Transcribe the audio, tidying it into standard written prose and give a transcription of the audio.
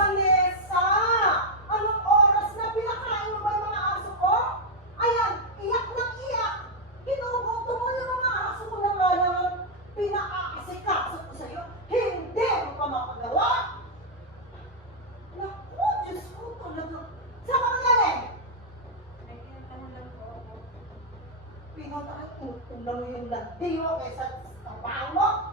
Vanessa! Anong oras na pinakain mo ba yung mga aso ko? Ayan, iyak ng iyak. Ginugutom mo yung mga aso ko na nga naman pinakaasikaso ko sa'yo. Hindi mo pa mapagawa. Naku, Diyos ko talaga. Saan ka magaling? May kinatahon lang po ako. Pinakain mo lang yung latiyo kaysa trabaho mo.